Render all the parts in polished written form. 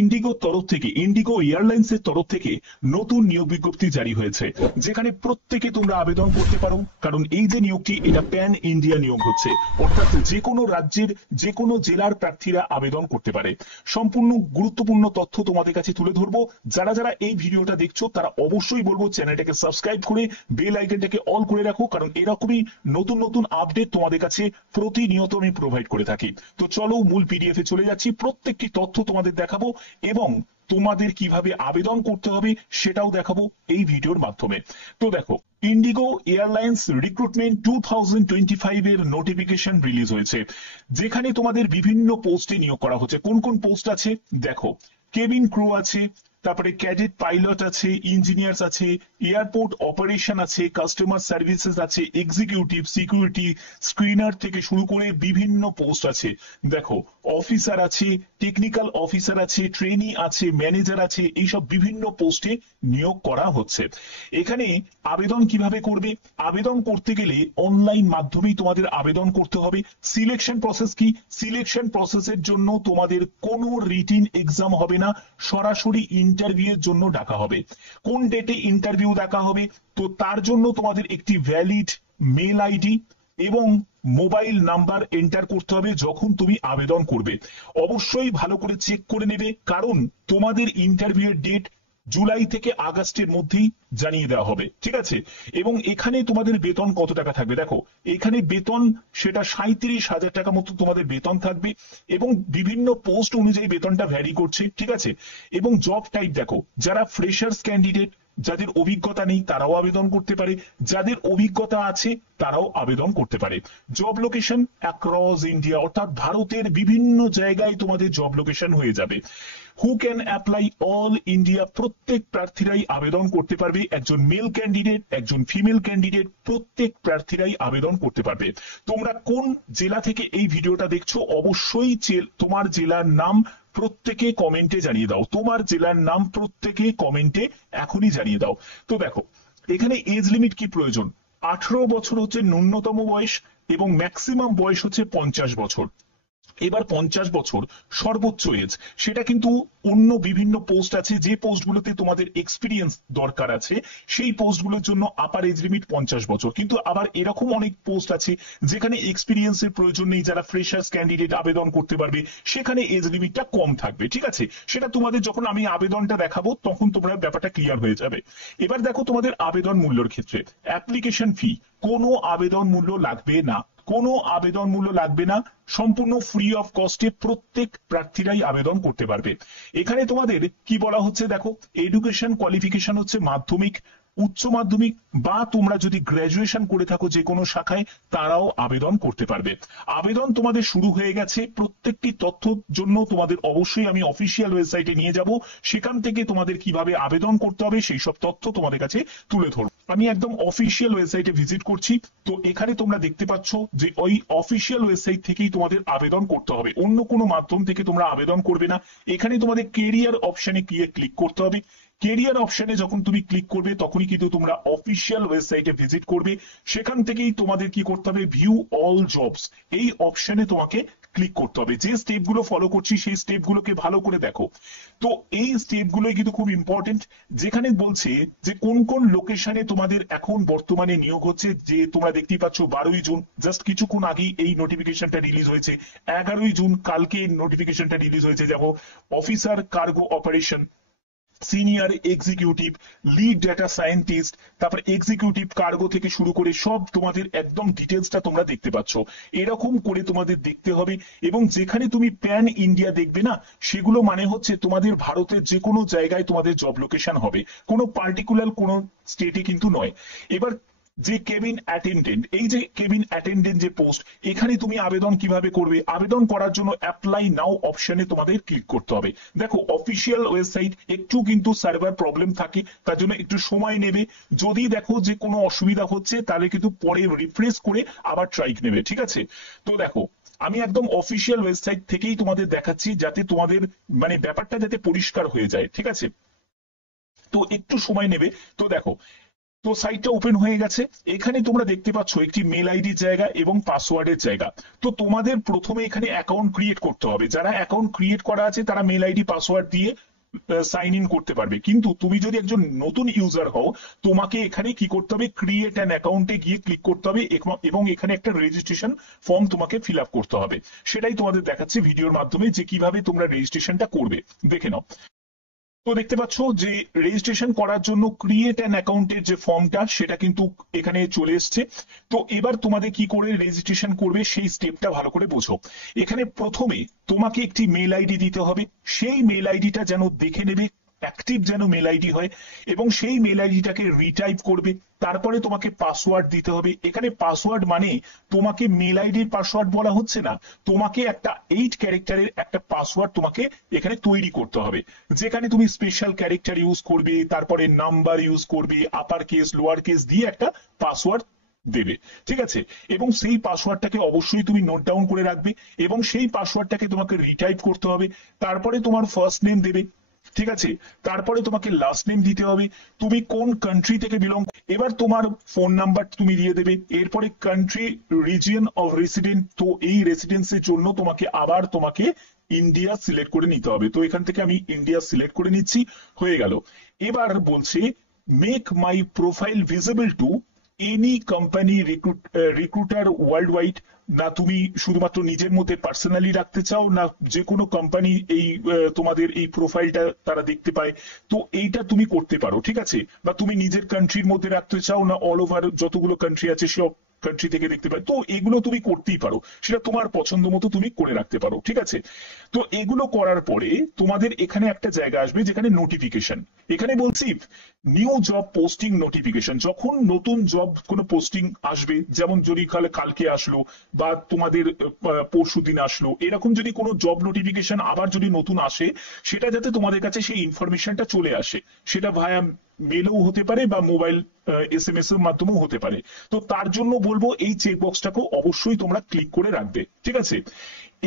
ইন্ডিগোর তরফ থেকে, ইন্ডিগো এয়ারলাইন্সের তরফ থেকে নতুন নিয়োগ বিজ্ঞপ্তি জারি হয়েছে, যেখানে প্রত্যেকে তোমরা আবেদন করতে পারো। কারণ এই যে নিয়োগটি, এটা প্যান ইন্ডিয়া নিয়োগ হচ্ছে, অর্থাৎ যে কোনো রাজ্যের যে কোনো জেলার প্রার্থীরা আবেদন করতে পারে। সম্পূর্ণ গুরুত্বপূর্ণ তথ্য তোমাদের কাছে তুলে ধরবো। যারা যারা এই ভিডিওটা দেখছো তারা অবশ্যই বলবো চ্যানেলটাকে সাবস্ক্রাইব করে বেল আইকনটাকে অল করে রাখো, কারণ এরকমই নতুন নতুন আপডেট তোমাদের কাছে প্রতিনিয়ত আমি প্রোভাইড করে থাকি। তো চলো মূল পিডিএফ এ চলে যাচ্ছি, প্রত্যেকটি তথ্য তোমাদের দেখাবো এবং তোমাদের কিভাবে আবেদন করতে হবে সেটাও দেখাবো এই ভিডিওর মাধ্যমে। তো দেখো, ইন্ডিগো এয়ারলাইন্স রিক্রুটমেন্ট 2025 এর নোটিফিকেশন রিলিজ হয়েছে, যেখানে তোমাদের বিভিন্ন পোস্টে নিয়োগ করা হচ্ছে। কোন কোন পোস্ট আছে দেখো, কেবিন ক্রু আছে, তারপরে ক্যাডেট পাইলট আছে, ইঞ্জিনিয়ার্স আছে, এয়ারপোর্ট অপারেশন আছে, কাস্টমার সার্ভিসেস আছে, এক্সিকিউটিভ, সিকিউরিটি, স্ক্রিনার থেকে শুরু করে বিভিন্ন পোস্ট আছে। দেখো, অফিসার আছে, টেকনিক্যাল অফিসার আছে, ট্রেনি আছে, ম্যানেজার আছে, এইসব বিভিন্ন পোস্টে নিয়োগ করা হচ্ছে। এখানে আবেদন কিভাবে করবে? আবেদন করতে গেলে অনলাইন মাধ্যমেই তোমাদের আবেদন করতে হবে। সিলেকশন প্রসেস কি? সিলেকশন প্রসেসের জন্য তোমাদের কোনো রিটিন এক্সাম হবে না, সরাসরি ইন্টারভিউয়ের জন্য ডাকা হবে। কোন ডেটে ইন্টারভিউ ডাকা হবে? তো তার জন্য তোমাদের একটি ভ্যালিড মেল আইডি এবং মোবাইল নাম্বার এন্টার করতে হবে যখন তুমি আবেদন করবে। অবশ্যই ভালো করে চেক করে নেবে, কারণ তোমাদের ইন্টারভিউয়ের ডেট জুলাই থেকে আগস্টের মধ্যেই জানিয়ে দেওয়া হবে, ঠিক আছে? এবং এখানে তোমাদের বেতন কত টাকা থাকবে দেখো, এখানে বেতন সেটা 37,000 টাকা মতো তোমাদের বেতন থাকবে এবং বিভিন্ন পোস্ট অনুযায়ী বেতনটা ভ্যারি করছে, ঠিক আছে? এবং জব টাইপ দেখো, যারা ফ্রেশার্স ক্যান্ডিডেট, যাদের অভিজ্ঞতা নেই তারাও আবেদন করতে পারে, যাদের অভিজ্ঞতা আছে তারাও আবেদন করতে পারে। জব লোকেশন অ্যাক্রস ইন্ডিয়া, অর্থাৎ ভারতের বিভিন্ন জায়গায় তোমাদের জব লোকেশন হয়ে যাবে। Who can apply? All India, প্রত্যেক প্রার্থীরাই আবেদন করতে পারবে। একজন মেল ক্যান্ডিডেট, একজন ফিমেল ক্যান্ডিডেট, প্রত্যেক প্রার্থীরাই আবেদন করতে পারবে। তোমরা কোন জেলা থেকে এই ভিডিওটা দেখছো অবশ্যই তোমার জেলার নাম প্রত্যেকে কমেন্টে জানিয়ে দাও। তোমার জেলার নাম প্রত্যেকে কমেন্টে এখনই জানিয়ে দাও। তো দেখো, এখানে এজ লিমিট কি প্রয়োজন? 18 বছর হচ্ছে ন্যূনতম বয়স এবং ম্যাক্সিমাম বয়স হচ্ছে 50 বছর। এবার 50 বছর সর্বোচ্চ এজ, সেটা কিন্তু অন্য বিভিন্ন পোস্ট আছে, যে পোস্টগুলোতে তোমাদের এক্সপিরিয়েন্স দরকার আছে সেই পোস্টগুলোর জন্য আপার এজ লিমিট 50 বছর। কিন্তু আবার এরকম অনেক পোস্ট আছে যেখানে এক্সপিরিয়েন্সের প্রয়োজন নেই, যারা ফ্রেশার্স ক্যান্ডিডেট আবেদন করতে পারবে, সেখানে এজ লিমিটটা কম থাকবে, ঠিক আছে? সেটা তোমাদের যখন আমি আবেদনটা দেখাবো তখন তোমরা ব্যাপারটা ক্লিয়ার হয়ে যাবে। এবার দেখো, তোমাদের আবেদন মূল্যের ক্ষেত্রে অ্যাপ্লিকেশন ফি, কোনো আবেদন মূল্য লাগবে না, কোনো আবেদন মূল্য লাগবে না, সম্পূর্ণ ফ্রি অফ কস্টে প্রত্যেক প্রার্থীরাই আবেদন করতে পারবে। এখানে তোমাদের কি বলা হচ্ছে দেখো, এডুকেশন কোয়ালিফিকেশন হচ্ছে মাধ্যমিক, উচ্চ মাধ্যমিক বা তোমরা যদি গ্র্যাজুয়েশন করে থাকো যে কোনো শাখায়, তারাও আবেদন করতে পারবে। আবেদন তোমাদের শুরু হয়ে গেছে। প্রত্যেকটি তথ্যর জন্য তোমাদের অবশ্যই আমি অফিসিয়াল ওয়েবসাইটে নিয়ে যাব, সেখান থেকে তোমাদের কিভাবে আবেদন করতে হবে সেই সব তথ্য তোমাদের কাছে তুলে ধরব। আমি একদম অফিসিয়াল ওয়েবসাইটে ভিজিট করছি। তো এখানে তোমরা দেখতে পাচ্ছ যে ওই অফিসিয়াল ওয়েবসাইট থেকেই তোমাদের আবেদন করতে হবে, অন্য কোনো মাধ্যম থেকে তোমরা আবেদন করবে না। এখানে তোমাদের কেরিয়ার অপশনে গিয়ে ক্লিক করতে হবে। কেরিয়ার অপশনে যখন তুমি ক্লিক করবে তখনই কিন্তু তোমরা অফিসিয়াল ওয়েবসাইটে ভিজিট করবে। সেখান থেকেই তোমাদের কি করতে হবে, ভিউ অল জবস, এই অপশনে তোমাকে ক্লিক করতে হবে। যে স্টেপগুলো ফলো করছি সেই স্টেপগুলোকে ভালো করে দেখো। তো এই স্টেপগুলোই কিন্তু খুব ইম্পর্টেন্ট, যেখানে বলছে যে কোন কোন লোকেশনে তোমাদের এখন বর্তমানে নিয়োগ হচ্ছে। যে তোমরা দেখতেই পাচ্ছ 12ই জুন, জাস্ট কিছুক্ষণ আগেই এই নোটিফিকেশনটা রিলিজ হয়েছে। 11ই জুন কালকে নোটিফিকেশনটা রিলিজ হয়েছে। দেখো, officer cargo operation, senior executive, lead data scientist, তারপর এক্সিকিউটিভ কার্গো থেকে শুরু করে সব তোমাদের একদম ডিটেলসটা তোমরা দেখতে পাচ্ছ। এরকম করে তোমাদের দেখতে হবে। এবং যেখানে তুমি প্যান ইন্ডিয়া দেখবে না, সেগুলো মানে হচ্ছে তোমাদের ভারতের যে কোনো জায়গায় তোমাদের জব লোকেশন হবে, কোনো পার্টিকুলার কোনো স্টেটে কিন্তু নয়। এবার যে কেবিন অ্যাটেন্ডেন্ট, এই যে কেবিন অ্যাটেন্ডেন্ট যে পোস্ট, এখানে তুমি আবেদন কিভাবে করবে? আবেদন করার জন্য অ্যাপ্লাই নাও অপশনে তোমাদের ক্লিক করতে হবে। দেখো, অফিসিয়াল ওয়েবসাইট, একটু কিন্তু সার্ভার প্রবলেম থাকে, তার জন্য একটু সময় নেবে। যদি দেখো যে কোনো অসুবিধা হচ্ছে তাহলে কিন্তু পরে রিফ্রেশ করে আবার ট্রাই নেবে, ঠিক আছে? তো দেখো, আমি একদম অফিসিয়াল ওয়েবসাইট থেকেই তোমাদের দেখাচ্ছি, যাতে তোমাদের মানে ব্যাপারটা যাতে পরিষ্কার হয়ে যায়, ঠিক আছে? তো একটু সময় নেবে। তো দেখো, তো সাইটটা ওপেন হয়ে গেছে। এখানে তোমরা দেখতে পাচ্ছ একটি মেল আইডির জায়গা এবং পাসওয়ার্ডের জায়গা। তো তোমাদের প্রথমে এখানে অ্যাকাউন্ট ক্রিয়েট করতে হবে। যারা অ্যাকাউন্ট ক্রিয়েট করা আছে তারা মেল আইডি পাসওয়ার্ড দিয়ে সাইন ইন করতে পারবে। কিন্তু তুমি যদি একজন নতুন ইউজার হও, তোমাকে এখানে কি করতে হবে, ক্রিয়েট অ্যান অ্যাকাউন্টে গিয়ে ক্লিক করতে হবে এবং এখানে একটা রেজিস্ট্রেশন ফর্ম তোমাকে ফিল আপ করতে হবে। সেটাই তোমাদের দেখাচ্ছি ভিডিওর মাধ্যমে যে কিভাবে তোমরা রেজিস্ট্রেশনটা করবে। দেখে নাও। তো দেখতে পাচ্ছ যে রেজিস্ট্রেশন করার জন্য ক্রিয়েট অ্যান অ্যাকাউন্টের যে ফর্মটা সেটা কিন্তু এখানে চলে এসছে। তো এবার তোমাদের কি করে রেজিস্ট্রেশন করবে সেই স্টেপটা ভালো করে বোঝো। এখানে প্রথমে তোমাকে একটি মেল আইডি দিতে হবে। সেই মেল আইডিটা যেন দেখে নেবে অ্যাক্টিভ যেন মেল আইডি হয়, এবং সেই মেল আইডিটাকে রিটাইপ করবে। তারপরে তোমাকে পাসওয়ার্ড দিতে হবে। এখানে পাসওয়ার্ড মানে তোমাকে মেল আইডির পাসওয়ার্ড বলা হচ্ছে না, তোমাকে একটা 8 ক্যারেক্টারের একটা পাসওয়ার্ড তোমাকে এখানে তৈরি করতে হবে, যেখানে তুমি স্পেশাল ক্যারেক্টার ইউজ করবে, তারপরে নাম্বার ইউজ করবে, আপার কেস লোয়ার কেস দিয়ে একটা পাসওয়ার্ড দেবে। ঠিক আছে, এবং সেই পাসওয়ার্ডটাকে অবশ্যই তুমি নোট ডাউন করে রাখবে, এবং সেই পাসওয়ার্ডটাকে তোমাকে রিটাইপ করতে হবে। তারপরে তোমার ফার্স্ট নেম দেবে, ঠিক আছে, তারপরে তোমাকে লাস্ট নেম দিতে হবে, তুমি কোন কান্ট্রি থেকে বিলং, এবার তোমার ফোন নাম্বার তুমি দিয়ে দেবে, এরপরে কান্ট্রি রিজিয়ন অফ রেসিডেন্ট। তো এই রেসিডেন্সের জন্য তোমাকে ইন্ডিয়া সিলেক্ট করে নিতে হবে। তো এখান থেকে আমি ইন্ডিয়া সিলেক্ট করে নিচ্ছি, হয়ে গেল। এবার বলছে make my profile visible to any company recruiter world wide. না তুমি শুধুমাত্র নিজের মধ্যে পার্সোনালি রাখতে চাও, না যে কোনো কোম্পানি এই তোমাদের এই প্রোফাইলটা তারা দেখতে পায়, তো এইটা তুমি করতে পারো। ঠিক আছে, বা তুমি নিজের কান্ট্রির মধ্যে রাখতে চাও, না অল ওভার যতগুলো কান্ট্রি আছে সব কান্ট্রি থেকে দেখতে পায়, তো এগুলো তুমি করতেই পারো, সেটা তোমার পছন্দ মতো তুমি করে রাখতে পারো। ঠিক আছে, তো এগুলো করার পরে তোমাদের এখানে একটা জায়গা আসবে যেখানে নোটিফিকেশন। এখানে বলছি নিউ জব পোস্টিং নোটিফিকেশন। যখন নতুন জব কোনো পোস্টিং আসবে, যেমন যদি কালকে আসলো বা তোমাদের পরশু দিন আসলো, এরকম যদি কোনো জব নোটিফিকেশন আবার যদি নতুন আসে, সেটা যাতে তোমাদের কাছে সেই ইনফরমেশনটা চলে আসে, সেটা ভায়া মেলও হতে পারে বা মোবাইল SMS এর মাধ্যমেও হতে পারে। তো তার জন্য বলবো এই চেকবক্সটাকেও অবশ্যই তোমরা ক্লিক করে রাখবে। ঠিক আছে,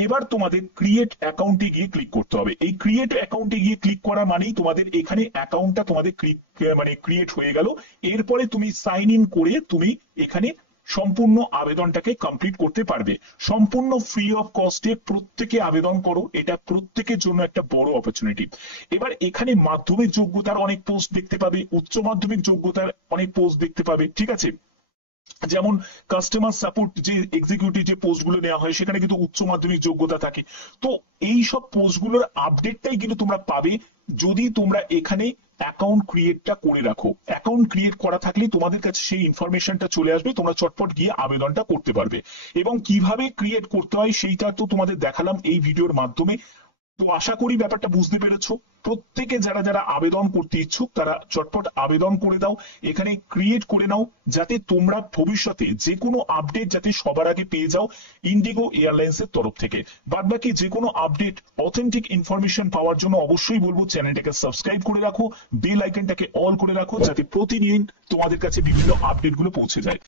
এবার তোমাদের ক্রিয়েট অ্যাকাউন্টে গিয়ে ক্লিক করতে হবে। এই ক্রিয়েট অ্যাকাউন্টে গিয়ে ক্লিক করা মানেই তোমাদের এখানে অ্যাকাউন্টটা তোমাদের ক্রিয়েট হয়ে গেল। এরপরে তুমি সাইন ইন করে তুমি এখানে সম্পূর্ণ আবেদনটাকে কমপ্লিট করতে পারবে। সম্পূর্ণ ফ্রি অফ কস্টে প্রত্যেকে আবেদন করো, এটা প্রত্যেকের জন্য একটা বড় অপরচুনিটি। এবার এখানে মাধ্যমিক যোগ্যতার অনেক পোস্ট দেখতে পাবে, উচ্চ মাধ্যমিক যোগ্যতার অনেক পোস্ট দেখতে পাবে। ঠিক আছে, যেমন কাস্টমার সাপোর্ট যে এক্সিকিউটিভ যে পোস্টগুলো নেওয়া হয় সেখানে কিন্তু উচ্চ মাধ্যমিক যোগ্যতা থাকে। তো এই সব পোস্টগুলোর আপডেটটাই কিন্তু তোমরা পাবে যদি তোমরা এখানে অ্যাকাউন্ট ক্রিয়েটটা করে রাখো। অ্যাকাউন্ট ক্রিয়েট করা থাকলে তোমাদের কাছে সেই ইনফরমেশনটা চলে আসবে, তোমরা চটপট গিয়ে আবেদনটা করতে পারবে। এবং কিভাবে ক্রিয়েট করতে হয় সেইটা তো তোমাদের দেখালাম এই ভিডিওর মাধ্যমে। তো আশা করি ব্যাপারটা বুঝতে পেরেছো। প্রত্যেকে যারা যারা আবেদন করতে ইচ্ছুক তারা চটপট আবেদন করে দাও, এখানে ক্রিয়েট করে নাও, যাতে তোমরা ভবিষ্যতে যে কোনো আপডেট যাতে সবার আগে পেয়ে যাও ইন্ডিগো এয়ারলাইন্সের তরফ থেকে। বাদবাকি যে কোনো আপডেট অথেন্টিক ইনফরমেশন পাওয়ার জন্য অবশ্যই বলবো চ্যানেলটাকে সাবস্ক্রাইব করে রাখো, বেল আইকনটাকে অল করে রাখো, যাতে প্রতিদিন তোমাদের কাছে বিভিন্ন আপডেটগুলো পৌঁছে যায়।